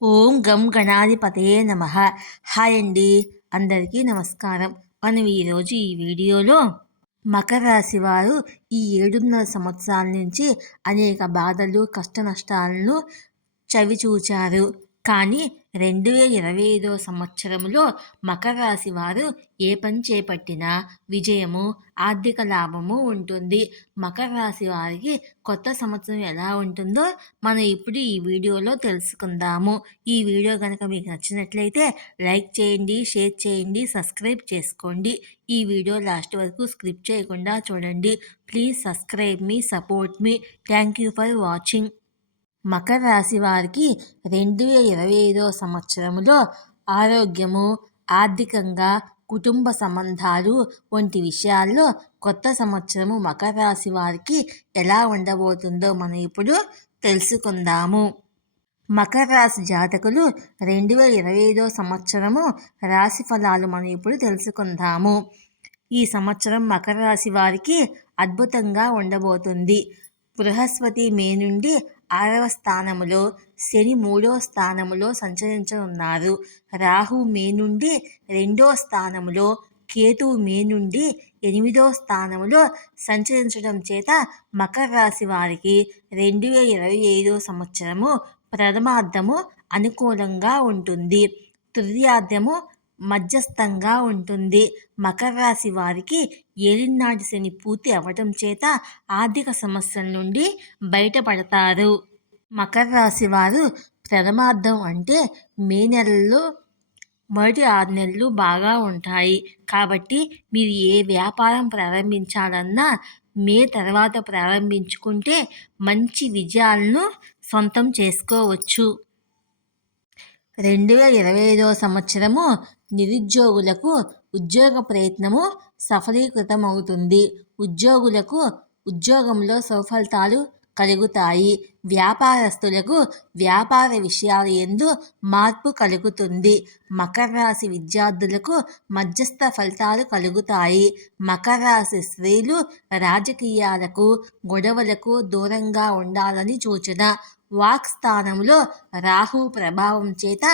ఓం గం గణాధిపతయే నమః. హాయ్ అండి, అందరికీ నమస్కారం. మనం ఈరోజు ఈ వీడియోలో మకర రాశి వారు ఈ 7.5 సంవత్సరాల నుంచి అనేక బాధలు, కష్ట నష్టాలను చవిచూచారు. కానీ 2025 సంవత్సరంలో మకర రాశి వారు ఏ పని చేపట్టినా విజయము, ఆర్థిక లాభము ఉంటుంది. మకర రాశి వారికి కొత్త సంవత్సరం ఎలా ఉంటుందో మనం ఇప్పుడు ఈ వీడియోలో తెలుసుకుందాము. ఈ వీడియో కనుక మీకు నచ్చినట్లయితే లైక్ చేయండి, షేర్ చేయండి, సబ్స్క్రైబ్ చేసుకోండి. ఈ వీడియో లాస్ట్ వరకు స్కిప్ చేయకుండా చూడండి. Please subscribe me, support me. Thank you for watching. Makar రాశి వారికి 2025 సంవత్సరంలో ఆరోగ్యము, ఆర్థికంగా, కుటుంబ సంబంధాలు వంటి విషయాల్లో కొత్త సంవత్సరము మకర రాశి వారికి ఎలా ఉండబోతుందో మనం ఇప్పుడు తెలుసుకుందాము. మకర రాశి జాతకులు 2025 సంవత్సరము రాశి ఫలాలు మనం ఇప్పుడు తెలుసుకుందాము. ఈ సంవత్సరం మకర రాశి వారికి అద్భుతంగా ఉండబోతుంది. బృహస్పతి మే నుండి 6వ స్థానములో, శని 3వ స్థానములో సంచరించనున్నారు. రాహు మే నుండి 2వ స్థానములో, కేతువు మే నుండి 8వ స్థానములో సంచరించడం చేత మకర రాశి వారికి 2025 సంవత్సరము ప్రథమార్థము అనుకూలంగా ఉంటుంది. తృతీయార్థము మధ్యస్థంగా ఉంటుంది. మకర రాశి వారికి ఏలినాటి శని పూర్తి అవ్వటం చేత ఆర్థిక సమస్యల నుండి బయటపడతారు. మకర రాశి వారు ప్రథమార్థం అంటే మే నెలలో మొదటి 6 నెలలు బాగా ఉంటాయి. కాబట్టి మీరు ఏ వ్యాపారం ప్రారంభించాలన్నా మే తర్వాత ప్రారంభించుకుంటే మంచి విజయాలను సొంతం చేసుకోవచ్చు. 2025 సంవత్సరము నిరుద్యోగులకు ఉద్యోగ ప్రయత్నము సఫలీకృతమవుతుంది. ఉద్యోగులకు ఉద్యోగంలో సఫలితాలు కలుగుతాయి. వ్యాపారస్తులకు వ్యాపార విషయాల యందు మార్పు కలుగుతుంది. మకర రాశి విద్యార్థులకు మధ్యస్థ ఫలితాలు కలుగుతాయి. మకర రాశి స్త్రీలు రాజకీయాలకు, గొడవలకు దూరంగా ఉండాలని సూచన. వాక్ స్థానంలో రాహు ప్రభావం చేత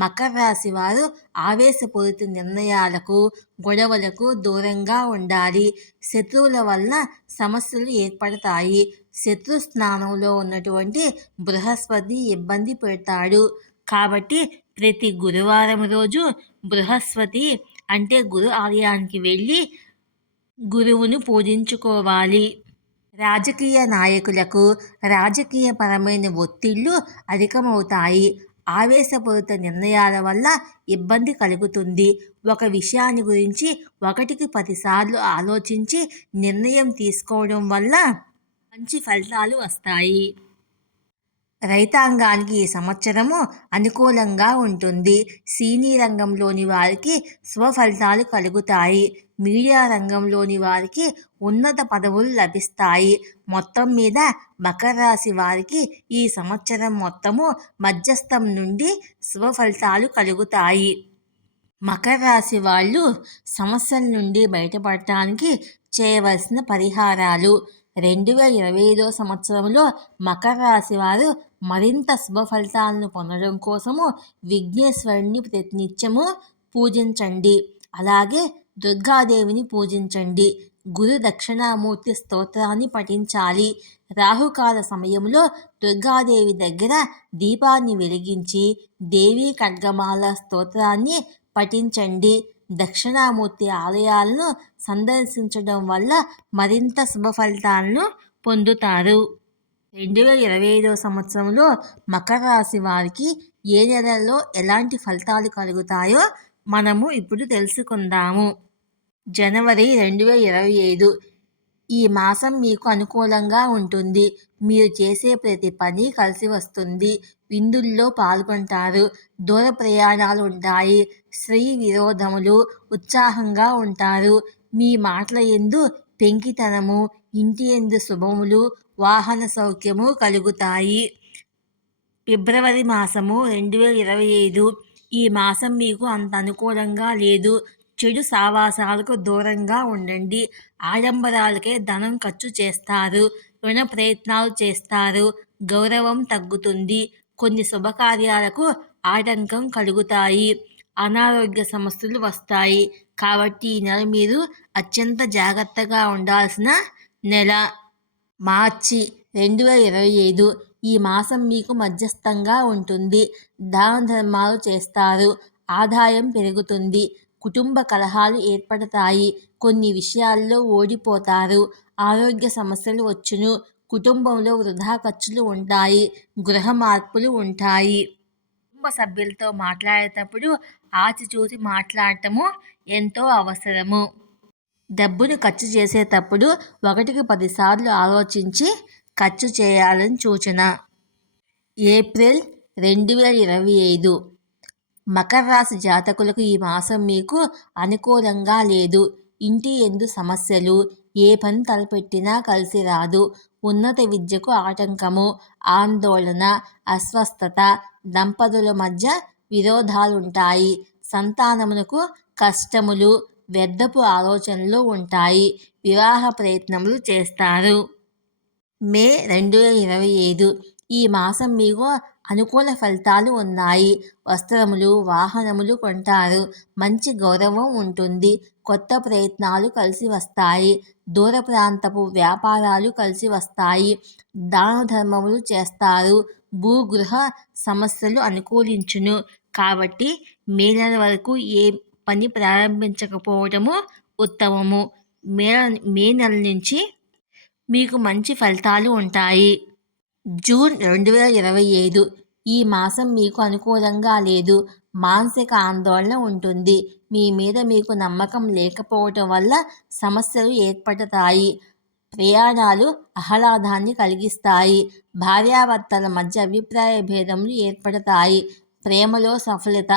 మకర రాశి వారు ఆవేశపూరిత నిర్ణయాలకు, గొడవలకు దూరంగా ఉండాలి. శత్రువుల వలన సమస్యలు ఏర్పడతాయి. శత్రు స్థానంలో ఉన్నటువంటి బృహస్పతి ఇబ్బంది పెడతాడు. కాబట్టి ప్రతి గురువారం రోజు బృహస్పతి అంటే గురు ఆలయానికి వెళ్ళి గురువును పూజించుకోవాలి. రాజకీయ నాయకులకు రాజకీయపరమైన ఒత్తిళ్లు అధికమవుతాయి. ఆవేశపూరిత నిర్ణయాల వల్ల ఇబ్బంది కలుగుతుంది. ఒక విషయాన్ని గురించి 1కి 10 సార్లు ఆలోచించి నిర్ణయం తీసుకోవడం వల్ల మంచి ఫలితాలు వస్తాయి. రైతాంగానికి ఈ సంవత్సరము అనుకూలంగా ఉంటుంది. సినీ రంగంలోని వారికి శుభ ఫలితాలు కలుగుతాయి. మీడియా రంగంలోని వారికి ఉన్నత పదవులు లభిస్తాయి. మొత్తం మీద మకర రాశి వారికి ఈ సంవత్సరం మొత్తము మధ్యస్థం నుండి శుభ ఫలితాలు కలుగుతాయి. మకర రాశి వాళ్ళు సమస్యల నుండి బయటపడటానికి చేయవలసిన పరిహారాలు. 2025 సంవత్సరంలో మకర రాశి వారు మరింత శుభ ఫలితాలను పొందడం కోసము విఘ్నేశ్వరుని ప్రతినిత్యము పూజించండి. అలాగే దుర్గాదేవిని పూజించండి. గురు దక్షిణామూర్తి స్తోత్రాన్ని పఠించాలి. రాహుకాల సమయంలో దుర్గాదేవి దగ్గర దీపాన్ని వెలిగించి దేవీ ఖడ్గమాల స్తోత్రాన్ని పఠించండి. దక్షిణామూర్తి ఆలయాలను సందర్శించడం వల్ల మరింత శుభ ఫలితాలను పొందుతారు. 2025 సంవత్సరంలో మకర రాశి వారికి ఏ నెలలో ఎలాంటి ఫలితాలు కలుగుతాయో మనము ఇప్పుడు తెలుసుకుందాము. జనవరి 2025 ఈ మాసం మీకు అనుకూలంగా ఉంటుంది. మీరు చేసే ప్రతి పని కలిసి వస్తుంది. విందుల్లో పాల్గొంటారు. దూర ప్రయాణాలు ఉంటాయి. స్త్రీ విరోధములు ఉత్సాహంగా ఉంటారు. మీ మాటల యందు పెంకితనము, ఇంటి యందు శుభములు, వాహన సౌఖ్యము కలుగుతాయి. ఫిబ్రవరి మాసము 2025 ఈ మాసం మీకు అంత అనుకూలంగా లేదు. చెడు సావాసాలకు దూరంగా ఉండండి. ఆడంబరాలకే ధనం ఖర్చు చేస్తారు. రుణ ప్రయత్నాలు చేస్తారు. గౌరవం తగ్గుతుంది. కొన్ని శుభకార్యాలకు ఆటంకం కలుగుతాయి. అనారోగ్య సమస్యలు వస్తాయి. కాబట్టి ఈ నెల మీరు అత్యంత జాగ్రత్తగా ఉండాల్సిన నెల. మార్చి 2025 ఈ మాసం మీకు మధ్యస్థంగా ఉంటుంది. దాన ధర్మాలు చేస్తారు. ఆదాయం పెరుగుతుంది. కుటుంబ కలహాలు ఏర్పడతాయి. కొన్ని విషయాల్లో ఓడిపోతారు. ఆరోగ్య సమస్యలు వచ్చును. కుటుంబంలో వృధా ఖర్చులు ఉంటాయి. గృహ మార్పులు ఉంటాయి. కుటుంబ సభ్యులతో మాట్లాడేటప్పుడు ఆచితూచి మాట్లాడటము ఎంతో అవసరము. డబ్బును ఖర్చు చేసేటప్పుడు 1కి 10 సార్లు ఆలోచించి ఖర్చు చేయాలని సూచన. ఏప్రిల్ 2025 మకర రాశి జాతకులకు ఈ మాసం మీకు అనుకూలంగా లేదు. ఇంటి యందు సమస్యలు. ఏ పని తలపెట్టినా కలిసి రాదు. ఉన్నత విద్యకు ఆటంకము. ఆందోళన, అస్వస్థత. దంపతుల మధ్య విరోధాలుంటాయి. సంతానమునకు కష్టములు. వ్యర్థపు ఆలోచనలు ఉంటాయి. వివాహ ప్రయత్నములు చేస్తారు. మే 2025 ఈ మాసం మీకు అనుకూల ఫలితాలు ఉన్నాయి. వస్త్రములు, వాహనములు కొంటారు. మంచి గౌరవం ఉంటుంది. కొత్త ప్రయత్నాలు కలిసి వస్తాయి. దూర ప్రాంతపు వ్యాపారాలు కలిసి వస్తాయి. దాన ధర్మములు చేస్తారు. భూగృహ సమస్యలు అనుకూలించును. కాబట్టి మే నెల వరకు ఏ పని ప్రారంభించకపోవటము ఉత్తమము. మే నెల నుంచి మీకు మంచి ఫలితాలు ఉంటాయి. జూన్ 2025 ఈ మాసం మీకు అనుకూలంగా లేదు. మానసిక ఆందోళన ఉంటుంది. మీ మీద మీకు నమ్మకం లేకపోవటం వల్ల సమస్యలు ఏర్పడతాయి. ప్రయాణాలు ఆహ్లాదాన్ని కలిగిస్తాయి. భార్యాభర్తల మధ్య అభిప్రాయ భేదములు ఏర్పడతాయి. ప్రేమలో సఫలత.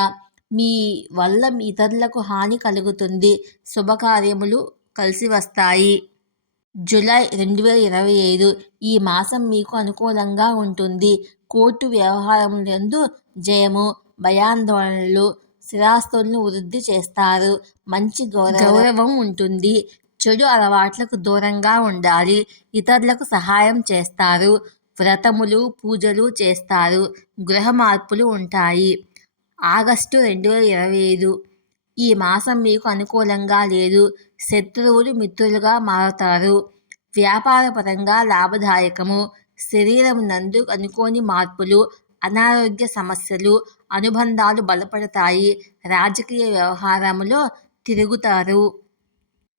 మీ వల్ల ఇతరులకు హాని కలుగుతుంది. శుభకార్యములు కలిసి వస్తాయి. జూలై 2025 ఈ మాసం మీకు అనుకూలంగా ఉంటుంది. కోర్టు వ్యవహారములందు జయము. భయాందోళనలు. స్థిరాస్తులను వృద్ధి చేస్తారు. మంచి గౌరవం ఉంటుంది. చెడు అలవాట్లకు దూరంగా ఉండాలి. ఇతరులకు సహాయం చేస్తారు. వ్రతములు, పూజలు చేస్తారు. గృహ మార్పులు ఉంటాయి. ఆగస్టు 2025 ఈ మాసం మీకు అనుకూలంగా లేదు. శత్రువులు మిత్రులుగా మారతారు. వ్యాపారపరంగా లాభదాయకము. శరీరం నందు అనుకోని మార్పులు. అనారోగ్య సమస్యలు. అనుబంధాలు బలపడతాయి. రాజకీయ వ్యవహారములో తిరుగుతారు.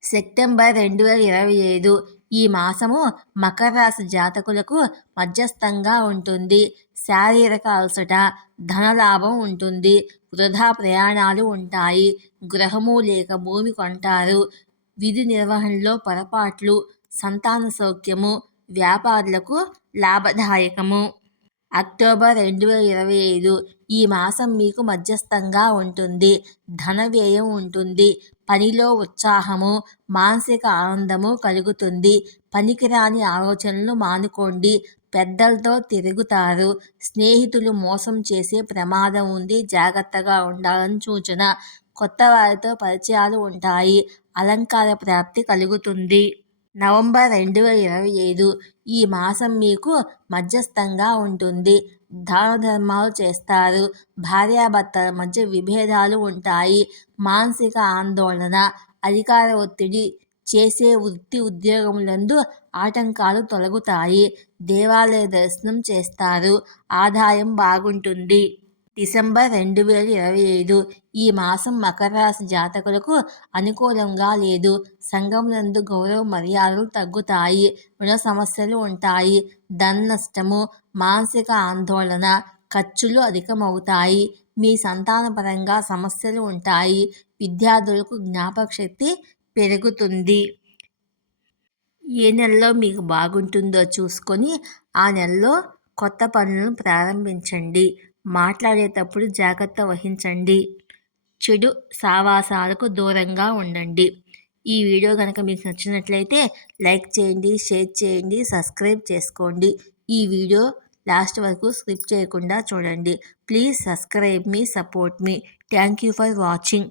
సెప్టెంబర్ 2025 ఈ మాసము మకర రాశి జాతకులకు మధ్యస్థంగా ఉంటుంది. శారీరక అలసట. ధనలాభం ఉంటుంది. వృధా ప్రయాణాలు ఉంటాయి. గృహము లేక భూమి కొంటారు. విధి నిర్వహణలో పొరపాట్లు. సంతాన సౌఖ్యము. వ్యాపారులకు లాభదాయకము. అక్టోబర్ 2025 ఈ మాసం మీకు మధ్యస్థంగా ఉంటుంది. ధన వ్యయం ఉంటుంది. పనిలో ఉత్సాహము. మానసిక ఆనందము కలుగుతుంది. పనికిరాని ఆలోచనలు మానుకోండి. పెద్దలతో తిరుగుతారు. స్నేహితులు మోసం చేసే ప్రమాదం ఉంది. జాగ్రత్తగా ఉండాలని సూచన. కొత్త వారితో పరిచయాలు ఉంటాయి. అలంకార ప్రాప్తి కలుగుతుంది. నవంబర్ 2025 ఈ మాసం మీకు మధ్యస్థంగా ఉంటుంది. దాన ధర్మాలు చేస్తారు. భార్యాభర్తల మధ్య విభేదాలు ఉంటాయి. మానసిక ఆందోళన. అధికార ఒత్తిడి. చేసే వృత్తి ఉద్యోగములందు ఆటంకాలు తొలగుతాయి. దేవాలయ దర్శనం చేస్తారు. ఆదాయం బాగుంటుంది. డిసెంబర్ 2025 ఈ మాసం మకర రాశి జాతకులకు అనుకూలంగా లేదు. సంఘమునందు గౌరవ మర్యాదలు తగ్గుతాయి. రుణ సమస్యలు ఉంటాయి. ధన నష్టము. మానసిక ఆందోళన. ఖర్చులు అధికమవుతాయి. మీ సంతానపరంగా సమస్యలు ఉంటాయి. విద్యార్థులకు జ్ఞాపక శక్తి పెరుగుతుంది. ఏ నెలలో మీకు బాగుంటుందో చూసుకొని ఆ నెలలో కొత్త పనులను ప్రారంభించండి. మాట్లాడేటప్పుడు జాగ్రత్త వహించండి. చెడు సావాసాలకు దూరంగా ఉండండి. ఈ వీడియో కనుక మీకు నచ్చినట్లయితే లైక్ చేయండి, షేర్ చేయండి, సబ్స్క్రైబ్ చేసుకోండి. ఈ వీడియో లాస్ట్ వరకు స్కిప్ చేయకుండా చూడండి. Please subscribe me, support me. Thank you for watching.